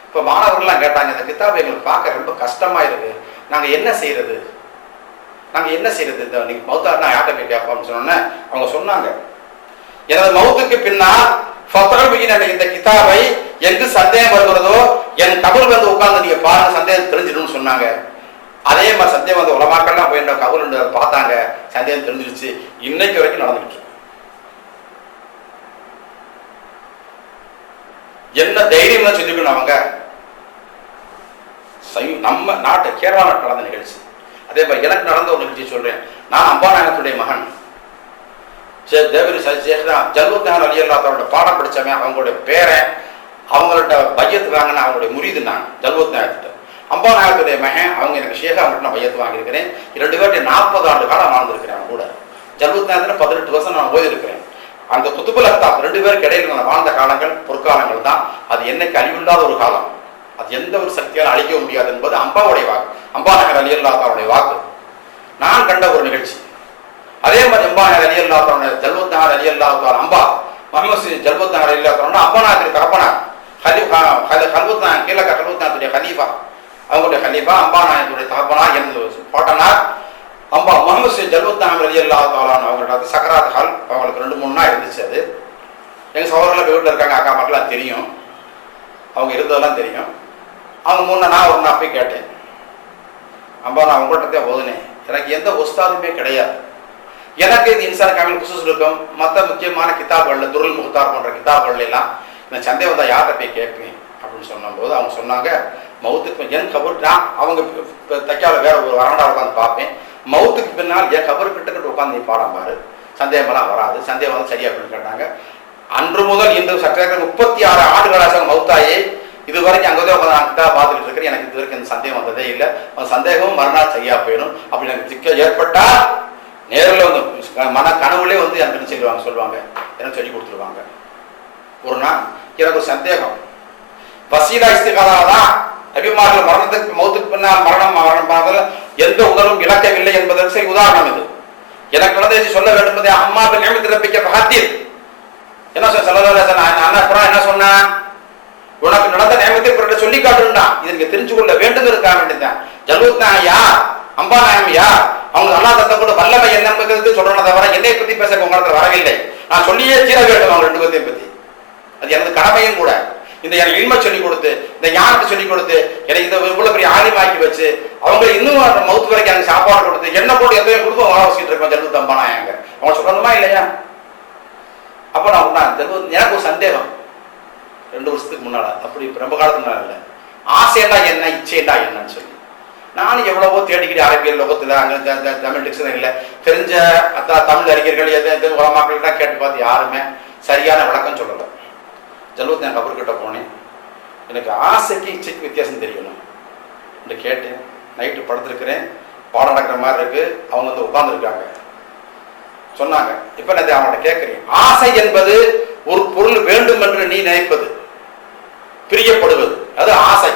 இப்போ மாணவர்கள்லாம் கேட்டாங்க இந்த கிதாப் எங்களுக்கு பார்க்க ரொம்ப கஷ்டமா இருக்கு. நாங்கள் என்ன செய்யறது நாங்கள் என்ன செய்யறது? இந்த நீங்க மௌத்தாருனா யார்கிட்ட போய் கேட்போம்னு சொன்னோன்னே அவங்க சொன்னாங்க. எனது மௌத்துக்கு பின்னால் ஃபத்தல் இந்த கிதாபை எங்கு சந்தேகம் வருகிறதோ என் கபர் வந்து உட்கார்ந்து நீங்க பாருங்க சந்தேகம் தெரிஞ்சிடும்னு சொன்னாங்க. அதே மாதிரி சந்தேகம் வந்து உலமாக்கள்லாம் போய் என்ன கபர் பார்த்தாங்க சந்தேகம் தெரிஞ்சிருச்சு. இன்னைக்கு வரைக்கும் நடந்துகிட்டு என்ன தைரியம் தான் சொல்லிக்கணும் அவங்க நம்ம நாட்டு கேரளா நாட்டு நடந்த நிகழ்ச்சி. அதே மாதிரி எனக்கு நடந்த ஒரு நிகழ்ச்சி சொல்றேன். நான் அம்பாநாயகத்துடைய மகன். சே- தேவரி சேஷனா ஜல்வத்தான் அலி அல்லாத்தோட பாடம் படிச்சவன் அவங்களுடைய பேரை அவங்கள்ட்ட பையத்து வாங்கின அவங்களுடைய முறிது நான் ஜல்வத் நாயகத்திட்ட அம்பா நாயகத்துடைய மகன் அவங்க எனக்கு ஷேகா மட்டும் நான் பையத்து வாங்கியிருக்கிறேன். ரெண்டு பேர்ட்டு நாற்பது ஆண்டு காலம் வாழ்ந்திருக்கிறேன் அவங்க கூட. ஜல்வத் நாயகத்தில் பதினெட்டு வருஷம் நான் போயிருக்கிறேன் அந்த குத்துபுல் ரெண்டு பேருக்கு இடையில நான் வாழ்ந்த காலங்கள் பொற்காலங்கள் தான். அது என்னைக்கு அழிவில்லாத ஒரு காலம். அது எந்த ஒரு சக்தியால் அழிக்க முடியாது என்பது அம்பாவுடைய வாக்கு. அம்பாநகர் அலி அல்லாத்தாருடைய வாக்கு. நான் கண்ட ஒரு நிகழ்ச்சி. அதே மாதிரி அம்பாநகர் அலி அல்லாத்தாருடைய ஜல்வத் நகர் அலி அல்லாத்தார் அம்பா முகமது ஜல்வத் நகர் அலி அல்லாத்தாவுடைய அம்பா நகர் தகப்பனார் ஹலி கல்வத்தான் கீழக்க கல்வத்தாத்துடைய ஹலீஃபா. அவங்களுடைய ஹலீஃபா அம்பாநாயகத்துடைய தகப்பனா என்று போட்டனார் அம்பா முகமது ஜல்வத்தான் அலி அல்லா தாலான் அவங்கள்ட்ட வந்து சக்கராத் ஹால் அவங்களுக்கு ரெண்டு மூணு நாள் இருந்துச்சு அது. எங்கள் சகோதரர்கள் வீட்டில் இருக்காங்க அக்கா மக்கள்லாம் தெரியும். அவங்க இருந்ததெல்லாம் தெரியும். அவங்க முன்ன நான் ஒரு நாள் போய் கேட்டேன். அம்பா நான் உங்கள்கிட்ட தான் ஓதுனேன். எனக்கு எந்த உஸ்தாதுமே கிடையாது. எனக்கு இந்த இன்சான் காமின் குசூஸ் இருக்கும். மற்ற முக்கியமான கிதாபுகளில் துருள் முகத்தார் போன்ற கிதாபுகள் எல்லாம் இந்த சந்தை வந்தால் யார்கிட்ட போய் கேட்பேன்? அப்படின்னு சொன்னபோது அவங்க சொன்னாங்க மவுத்துக்கு என் கபர் நான் அவங்க தைக்கால வேற ஒரு வரண்டா உட்காந்து பார்ப்பேன். மவுத்துக்கு பின்னால் என் கபர் கிட்டக்கிட்ட உட்காந்து நீ பாடம் பாரு. சந்தேகமெல்லாம் வராது. சந்தேகம் வந்து சரியா அப்படின்னு கேட்டாங்க. அன்று முதல் இன்று சற்று முப்பத்தி ஆறு ஆண்டுகளாக மவுத்தாயே இது வரைக்கும் அங்கே தான் உட்காந்து நான் கிட்ட பார்த்துட்டு இருக்கிறேன். எனக்கு இது வரைக்கும் இந்த சந்தேகம் வந்ததே இல்லை. அந்த சந்தேகமும் மறுநாள் சரியா போயிடும். அப்படி எனக்கு சிக்க ஏற்பட்டா நேரில் வந்து மன கனவுலே வந்து எனக்கு என்ன சொல்லுவாங்க சொல்லுவாங்க. எனக்கு சொல்லி கொடுத்துருவாங்க. ஒரு நாள் எனக்கு ஒரு சந்தேகம். வசீலா இஸ்திகாரா தான் நபிமார்கள் மரணத்துக்கு மௌத்துக்கு பின்னால் மரணம் மரணம் எந்த உடலும் இழக்கவில்லை என்பதற்கு சரி உதாரணம் இது. எனக்கு நடந்ததை சொல்ல வேண்டும் அம்மா நியமித்து ரப்பிக்க பகத்தில் என்ன சொல்ல அண்ணா அப்புறம் என்ன சொன்னா உனக்கு நடந்த சொல்லி காட்டுண்டா இது நீங்க தெரிஞ்சு கொள்ள வேண்டுங்கிறதுக்காக வேண்டியதான் ஜல்வத் யார்? அம்பா நாயம் யார்? அவங்க அல்லா தத்த கூட வல்லமை என்னங்கிறது என்பது சொல்றேன் தவிர என்னை பத்தி பேச உங்களுக்கு வரவில்லை. நான் சொல்லியே தீர வேண்டும் அவங்க ரெண்டு பேர்த்தையும் பத்தி. அது எனது கடமையும் கூட. இந்த எனக்கு இல்ம சொல்லி கொடுத்து இந்த ஞானத்தை சொல்லி கொடுத்து எனக்கு இந்த இவ்வளவு பெரிய ஆலிமாக்கி வச்சு அவங்க இன்னும் மவுத்து வரைக்கும் எனக்கு சாப்பாடு கொடுத்து என்ன போட்டு எத்தனையோ கொடுத்து அவங்க வசிக்கிட்டு இருக்கோம் ஜல்வத் அம்பானாயங்க அவங்க சொல்லணுமா இல்லையா? அப்ப நான் உண்ணா எனக்கு ஒரு சந்தேகம். ரெண்டு வருஷத்துக்கு முன்னால். அப்படி ரொம்ப காலத்துக்கு முன்னால் இல்லை. ஆசைண்டா என்ன இச்சைண்டா என்னன்னு சொல்லி. நானும் எவ்வளவோ தேடிக்கிட்டு அரபியல் லோகத்தில் அங்கே தமிழ் டிக்ஷனரியில் தெரிஞ்ச அத்தா தமிழ் அறிஞர்கள் எது எது உலமாக்கள்லாம் கேட்டு பார்த்து யாருமே சரியான விளக்கம் சொல்லலை. ஜல்வத் நான் கபர்கிட்ட போனேன். எனக்கு ஆசைக்கு இச்சைக்கு வித்தியாசம் தெரியணும். என்று கேட்டேன் நைட்டு படுத்திருக்கிறேன். பாடம் நடக்கிற மாதிரி இருக்கு. அவங்க வந்து உட்கார்ந்துருக்காங்க. சொன்னாங்க. இப்போ நான் அவங்கள்ட்ட கேட்குறேன். ஆசை என்பது ஒரு பொருள் வேண்டும் என்று நீ நினைப்பது. பிரியப்படுவது. அது ஆசை.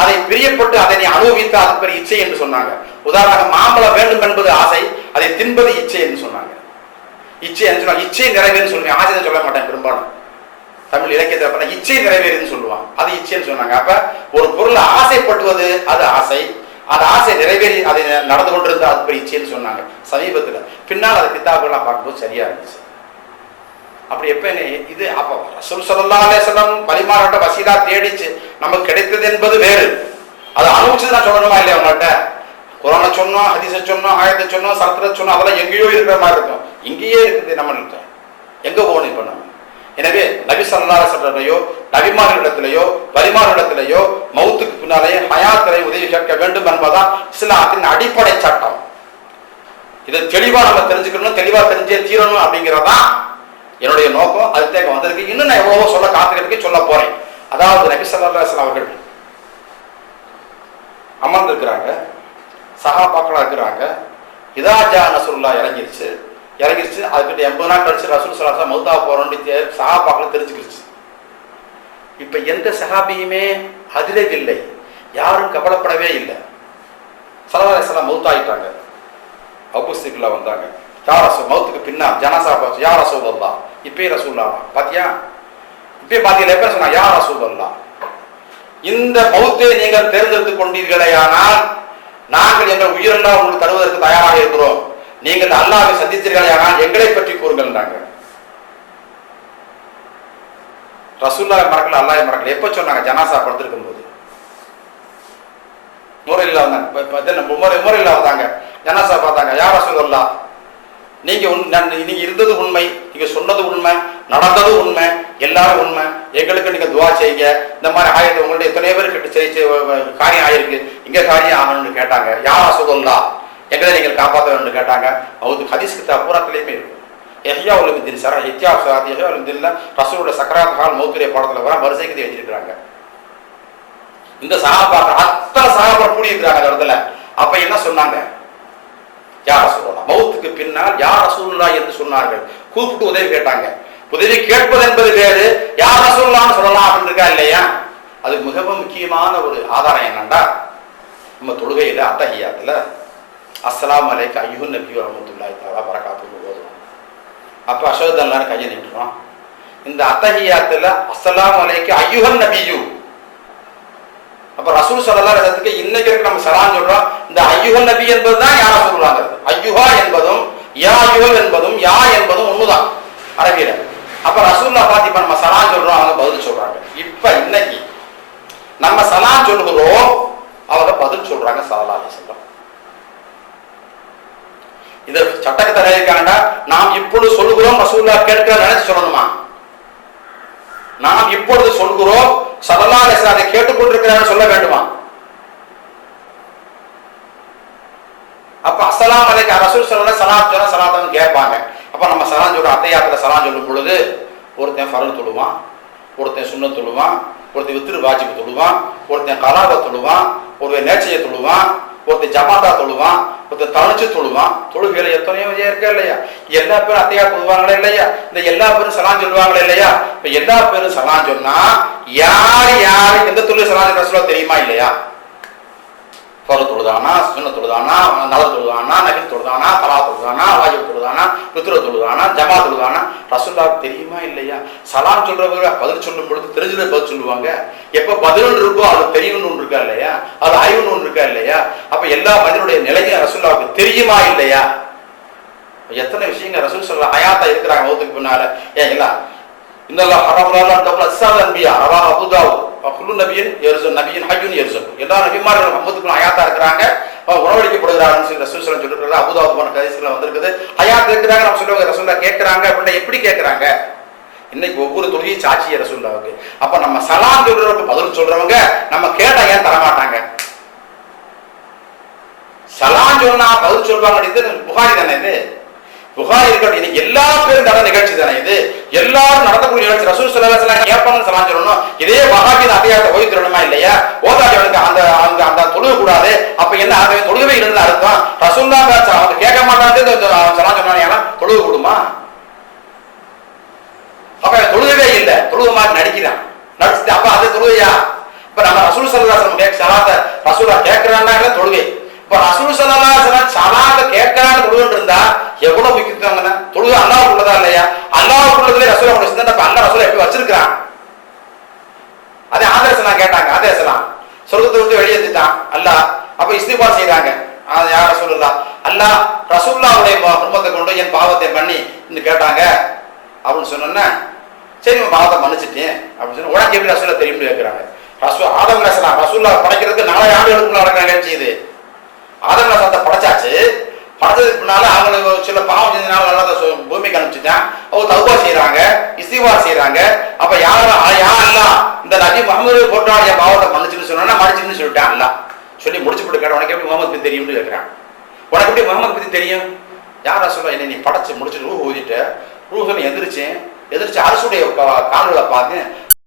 அதை பிரியப்பட்டு அதை நீ அனுபவித்து அது பெரிய இச்சை என்று சொன்னாங்க. உதாரணமாக மாம்பழம் வேண்டும் என்பது ஆசை அதை தின்பது இச்சை என்று சொன்னாங்க. இச்சை என்று சொன்னாங்க இச்சை நிறைவேறு சொல்லுவேன் ஆசை சொல்ல மாட்டேன் பெரும்பாலும். தமிழ் இலக்கியத்தில் பார்த்தா இச்சை நிறைவேறுன்னு சொல்லுவான் அது இச்சைன்னு சொன்னாங்க. அப்ப ஒரு பொருளை ஆசைப்பட்டுவது அது ஆசை. அந்த ஆசை நிறைவேறி அதை நடந்து கொண்டிருந்தா அது இச்சைன்னு சொன்னாங்க. சமீபத்தில். பின்னால் அது கித்தாபுலாம் பார்க்கும்போது சரியா இருந்துச்சு. அப்படி எப்ப இது அப்போ ரசூல் சல்லா அலேசலம் பரிமாறட்ட வசீலா தேடிச்சு நமக்கு கிடைத்தது என்பது வேறு. அதை அனுபவிச்சு நான் சொல்லணுமா இல்லையா அவங்கள்ட்ட குரானை சொன்னோம் ஹதீஸை சொன்னோம் ஆயத்தை சொன்னோம் சரத்திர சொன்னோம் அதெல்லாம் எங்கேயோ இருக்கிற மாதிரி இருக்கும். இங்கேயே இருக்குது நம்மள்கிட்ட எங்க போகணும் இப்ப நம்ம? எனவே நபி சல்லா சொல்றதையோ நபிமாரிடத்திலேயோ பரிமாரிடத்திலேயோ மௌத்துக்கு பின்னாலேயே ஹயாத்திரை உதவி கேட்க வேண்டும் என்பதான் இஸ்லாத்தின் அடிப்படை சட்டம். இதை தெளிவா நம்ம தெரிஞ்சுக்கணும் தெளிவா தெரிஞ்சே தீரணும் அப்படிங்கிறதான் என்னுடைய நோக்கம் அது தேக்க வந்திருக்கு இன்னும் நான் எவ்வளவோ சொல்ல காத்துக்கிறதுக்கு சொல்ல போறேன். அதாவது நபி சல்லாஸ்லாம் அவர்கள் அமர்ந்திருக்கிறாங்க சகாபாக்களா இருக்கிறாங்க. இதாஜா நசுல்லா இறங்கிருச்சு. இறங்கிருச்சு அதுக்கிட்ட எண்பது நாள் கழிச்சு ரசூல் சலாசா மௌத்தா போறோன்னு சகாபாக்களை தெரிஞ்சுக்கிருச்சு. இப்ப எந்த சகாபியுமே அதிரவில்லை. யாரும் கவலைப்படவே இல்லை. சலவாசலாம் மௌத்தாயிட்டாங்க. அபுஸ்திக்குள்ள வந்தாங்க. யார் அசோ மௌத்துக்கு பின்னா ஜனசா போச்சு யார் ரசூல் இப்பயே ரசூல்லா பாத்தியா? இப்பயே பாத்தீங்களா எப்ப சொன்னா யார் ரசூல் இந்த பௌத்தை நீங்கள் தேர்ந்தெடுத்துக் கொண்டீர்களே ஆனால் நாங்கள் எங்கள் உயிரெல்லாம் உங்களுக்கு தருவதற்கு தயாராக இருக்கிறோம். நீங்கள் அல்லாவை சந்தித்தீர்களே ஆனால் எங்களை பற்றி கூறுங்கள்ன்றாங்க ரசூல்லா மறக்கல அல்லாஹ் மறக்கல. எப்ப சொன்னாங்க? ஜனாசா படுத்திருக்கும் போது. முறையில் வந்தாங்க. முறையில் வந்தாங்க. ஜனாசா பார்த்தாங்க யார் ரசூல்லா நீங்க நீங்க இருந்தது உண்மை நீங்க சொன்னது உண்மை நடந்தது உண்மை எல்லாரும் உண்மை. எங்களுக்கு நீங்க துவா செய்யுங்க. இந்த மாதிரி ஆயிரத்து உங்களுடைய எத்தனை பேர் கிட்ட செய்ய காரியம் ஆயிருக்கு. இங்க காரியம் ஆகணும்னு கேட்டாங்க. யார் சொல்லலா எங்களை நீங்கள் காப்பாற்ற வேண்டும் கேட்டாங்க. அவருக்கு ஹதீஸ் கிதா பூராத்திலையுமே இருக்கும் எஹ்யா உலகத்தின் சர எத்யா சராத் எஹ்யா உலகத்தின் ரசூலோட சக்கராத் கால் மௌத்துரிய பாடத்துல வர வரிசைக்கு எழுதியிருக்கிறாங்க. இந்த சகாபாக்கள் அத்தனை சகாபாக்கள் கூடியிருக்கிறாங்க அந்த இடத்துல. அப்ப என்ன சொன்னாங்க? யார் சொல்லலாம்? மௌத்துக்கு பின்னால் யார் அசூல்லா என்று சொன்னார்கள்? கூப்பிட்டு உதவி கேட்டாங்க. உதவி கேட்பது என்பது வேறு. யார் அசூல்லான்னு சொல்லலாம் அப்படின்னு இருக்கா இல்லையா? அது மிகவும் முக்கியமான ஒரு ஆதாரம் என்னண்டா நம்ம தொழுகையில அத்தகையாத்துல அஸ்லாம் அலைக்கு ஐயோ நபி வரமத்துல்லாய் தாரா பரக்காத்து போதும் அப்போ அசோத் எல்லாரும் கையை நீட்டுறோம் இந்த அத்தகையாத்துல அஸ்லாம் அலைக்கு ஐயுகன் நபியு அப்ப ரசூல் சொல்லலாம் அலைஹி இன்னைக்கு இருக்கு நம்ம சலாம் சொல்றோம் இந்த ஐயுகன் நபி என்பதுதான் யார சொல்லுவாங்கிறது ஐயுகா என்பதும் யா ஐயுகல் என்பதும் யா என்பதும் ஒண்ணுதான் அரபியில. அப்ப ரசூல்லா பார்த்து இப்ப நம்ம சலாம் சொல்றோம் அவங்க பதில் சொல்றாங்க. இப்ப இன்னைக்கு நம்ம சலான் சொல்கிறோம் அவங்க பதில் சொல்றாங்க ஸல்லல்லாஹு அலைஹி வஸல்லம். இது சட்டக்கு தலையிருக்காண்டா நாம் இப்பொழுது சொல்கிறோம் ரசூல்லா கேட்கிற நினைச்சு சொல்லணுமா? நாம் இப்பொழுது சொல்கிறோம் சல்லல்லாஹு அலைஹி அதை கேட்டுக்கொண்டிருக்கிறார் சொல்ல வேண்டுமா? அப்ப அசலாம் அலைக்கு ரசூல் சொல்ல சலாம் சொன்னா சலாத்தம் கேட்பாங்க. அப்ப நம்ம சலாம் சொல்ற அத்தையாத்துல சலாம் சொல்லும் பொழுது ஒருத்தன் ஃபரல் தொழுவான் ஒருத்தன் சுண்ண தொழுவான் ஒருத்தன் வித்திரு வாஜிப்பு தொழுவான் ஒருத்தன் கலாவை தொழுவான் ஒருவன் நேச்சையை தொழுவான் ஒருத்தன் ஜமாத்தா தொழுவான் ஒருத்தன் தனிச்சு தொழுவான் தொழுகையில எத்தனையோ இருக்கா இல்லையா? எல்லா பேரும் அத்தையா தொழுவாங்களே இல்லையா? இந்த எல்லா பேரும் சலான் சொல்லுவாங்களே இல்லையா? இப்ப எல்லா பேரும் சலான் சொன்னா யார் யாரு எந்த தொழில் சலான் சொல்ல தெரியுமா இல்லையா? ஃபரு தொழுதானா சுண்ண தொழுதானா நல தொழுதானா நகர் தொழுதானா தலா தொழுதானா வாஜிப் தொழுதானா பித்ர தொழுதானா ஜமா தொழுதானா ரசுல்லா தெரியுமா இல்லையா? சலாம் சொல்றவங்க பதில் சொல்லும் பொழுது தெரிஞ்சதை பதில் சொல்லுவாங்க. எப்ப பதில் இருக்கோ அது தெரியும்னு ஒன்று இருக்கா இல்லையா? அது அறிவுன்னு ஒன்று இருக்கா இல்லையா? அப்ப எல்லா மனிதனுடைய நிலையும் ரசுல்லாவுக்கு தெரியுமா இல்லையா? எத்தனை விஷயங்கள் ரசூல் சொல்ல ஹயாத்தா இருக்கிறாங்க ஓத்துக்கு பின்னால? ஏன் இல்ல? இன்னெல்லாம் ஹரமுலாலாம் டபுள் அன்பியா ரவா அபுதாவு குல்லு நபியின் எருசன் நபியின் ஹஜ்ஜுன் எருசன் எல்லா நபிமார்களும் மஹமதுக்கு ஹயாத்தா இருக்கிறாங்க. உணவளிக்கப்படுகிறார்கள் உணவளிக்கப்படுகிறாங்கன்னு சொல்லி ரசூல் சொல்லம் சொல்லிருக்கிறது அபுதாவு போன கதைசில வந்திருக்குது. ஹயாத் இருக்கிறாங்க நம்ம சொல்லுவாங்க ரசூல்லா கேட்குறாங்க அப்படின்னா எப்படி கேட்குறாங்க? இன்னைக்கு ஒவ்வொரு தொழிலையும் சாட்சிய ரசூல்லாவுக்கு. அப்ப நம்ம சலாம் சொல்றவங்க பதில் சொல்றவங்க நம்ம கேட்டா ஏன் தரமாட்டாங்க? சலாம் சொன்னா பதில் சொல்வாங்க புகாரி தானே இது? புகாரி இருக்கணும் இது எல்லா பேரும் நடந்த நிகழ்ச்சி தானே இது? எல்லாரும் நடத்தக்கூடிய நிகழ்ச்சி. ரசூல் சல்லல்லாஹு அலைஹி வஸல்லம் சலாம் சொல்லணும். இதே வஹாபியின் அத்தியாயத்தை ஓய்வு தரணுமா இல்லையா? ஓதாஜவனுக்கு அந்த அந்த அந்த தொழுக கூடாது. அப்ப என்ன அவன் தொழுகவே இல்லைன்னு அர்த்தம். ரசூல்லா அவங்க கேட்க மாட்டாங்க சலாம் சொன்னாங்க ஏன்னா தொழுக கூடுமா? அப்ப தொழுகவே இல்லை. தொழுக மாதிரி நடிக்கிறான். நடிச்சுட்டு அப்ப அது தொழுகையா? இப்ப நம்ம ரசூல் சல்லல்லாஹு கேட்க சலாத்த ரசூலா கேட்கிறான்னா தொழுகை? இப்ப ரசூல் சல்லல்லாஹு அலைஹி வஸல்லம் தொழுகிட்டு இருந்தா எவ்வளவு முக்கியத்துவங்க தொழுகை அல்லாஹ்வுக்குள்ளதா இல்லையா அல்லாஹ்வுக்குள்ளதுல ரசூல் அவங்க சிந்தனை அப்ப அல்லாஹ் ரசூல் எப்படி வச்சிருக்கிறான் அதே ஆதரசலாம் கேட்டாங்க ஆதரசலாம் சொர்க்கத்தை விட்டு வெளியேற்றிட்டான் அல்லாஹ் அப்ப இஸ்திபார் செய்யறாங்க அது யார் ரசூல்லா அல்லா ரசூல்லாவுடைய குடும்பத்தை கொண்டு என் பாவத்தை பண்ணி கேட்டாங்க. அப்படின்னு சொன்னோன்னா சரி உன் பாவத்தை மன்னிச்சிட்டேன் அப்படின்னு சொல்லி உனக்கு எப்படி ரசூலா தெரியும்னு கேட்கிறாங்க ரசூ ஆதம் ரசலாம் ரசூல்லா படைக்கிறதுக்கு நாளை ஆண்டுகளுக்குள்ள முன்னாடி நடக்கிற நிகழ்ச்சி இது ஆதம் ரசத்தை படைச்சாச்சு. படைச்சதுக்கு முன்னால அவங்களுக்கு சில பாவம் செஞ்சதுனால நல்லா பூமிக்கு அனுப்பிச்சுட்டான் அவங்க தௌபா செய்யறாங்க இஸ்திவா செய்யறாங்க அப்ப யாரும் யார் அல்லா இந்த நபி முகமது போட்டால் என் பாவத்தை மன்னிச்சுன்னு சொன்னா மன்னிச்சுன்னு சொல்லிட்டான் அல்லா சொல்லி முடிச்சு போட்டு உனக்கு எப்படி முகமது பத்தி தெரியும்னு கேட்குறான் உனக்கு எப்படி முகமது பத்தி தெரியும்? யாரா சொல்ல என்ன நீ படைச்சு முடிச்சுட்டு ரூ ஊதிட்டு. ரூ சொல்லி எந்திரிச்சேன். எதிர்த்து அரசுடைய கால்களை பார்த்தேன்.